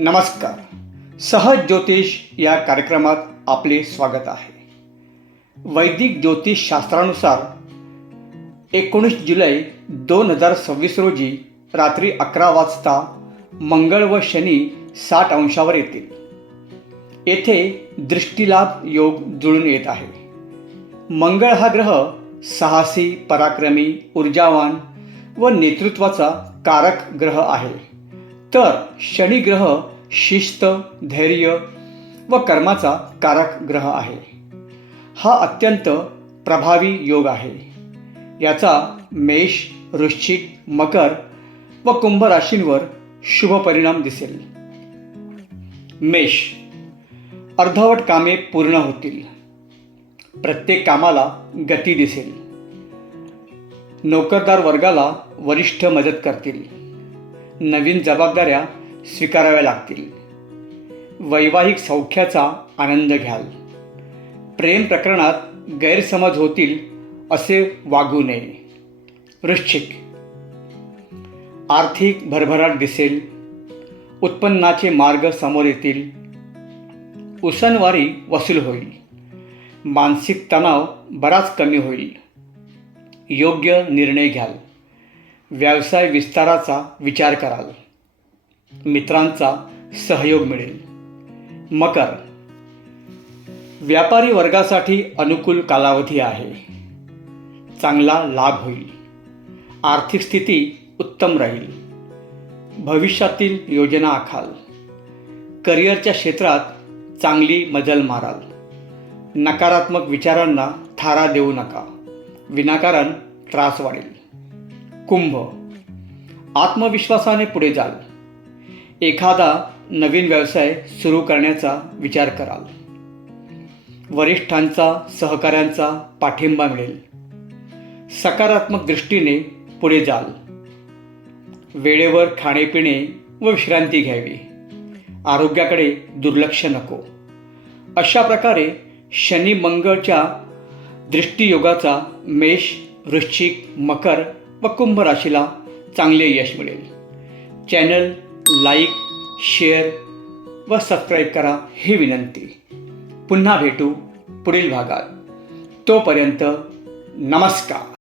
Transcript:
नमस्कार. सहज ज्योतिष या कार्यक्रमात आपले स्वागत आहे. वैदिक ज्योतिषशास्त्रानुसार 19 जुलै 2026 रोजी रात्री 11 वाजता मंगळ व शनी 60 अंशावर येतील. येथे दृष्टिलाभ योग जुळून येत आहे. मंगळ हा ग्रह साहसी, पराक्रमी, ऊर्जावान व नेतृत्वाचा कारक ग्रह आहे, तर शनी ग्रह शिस्त, धैर्य व कर्माचा कारक ग्रह आहे. हा अत्यंत प्रभावी योग आहे. याचा मेष, वृश्चिक, मकर व कुंभ राशींवर शुभ परिणाम दिसेल. मेष, अर्धवट कामे पूर्ण होतील. प्रत्येक कामाला गती दिसेल. नोकरदार वर्गाला वरिष्ठ मदत करतील. नवीन जबाबदाऱ्या स्वीकाराव्या लागतील. वैवाहिक सौख्याचा आनंद घ्याल. प्रेम प्रकरणात गैरसमज होतील असे वागू नये. वृश्चिक, आर्थिक भरभराट दिसेल. उत्पन्नाचे मार्ग समोर येतील. उसनवारी वसूल होईल. मानसिक तणाव बराच कमी होईल. योग्य निर्णय घ्याल. व्यवसाय विस्ताराचा विचार कराल. मित्रांचा सहयोग मिळेल. मकर, व्यापारी वर्गासाठी अनुकूल कालावधी आहे. चांगला लाभ होईल. आर्थिक स्थिती उत्तम राहील. भविष्यातील योजना आखाल. करिअरच्या क्षेत्रात चांगली मजल माराल. नकारात्मक विचारांना थारा देऊ नका. विनाकारण त्रास वाढेल. कुंभ, आत्मविश्वासाने पुढे जाल. एखादा नवीन व्यवसाय सुरू करण्याचा विचार कराल. वरिष्ठांचा, सहकाऱ्यांचा पाठिंबा मिळेल. सकारात्मक दृष्टीने पुढे जाल. वेळेवर खाणेपिणे व विश्रांती घ्यावी. आरोग्याकडे दुर्लक्ष नको. अशा प्रकारे शनी मंगळच्या दृष्टियोगाचा मेष, वृश्चिक, मकर व कुंभ राशीला चांगले यश मिळेल. चॅनल लाईक, शेअर व सबस्क्राईब करा ही विनंती. पुन्हा भेटू पुढील भागात. तोपर्यंत नमस्कार.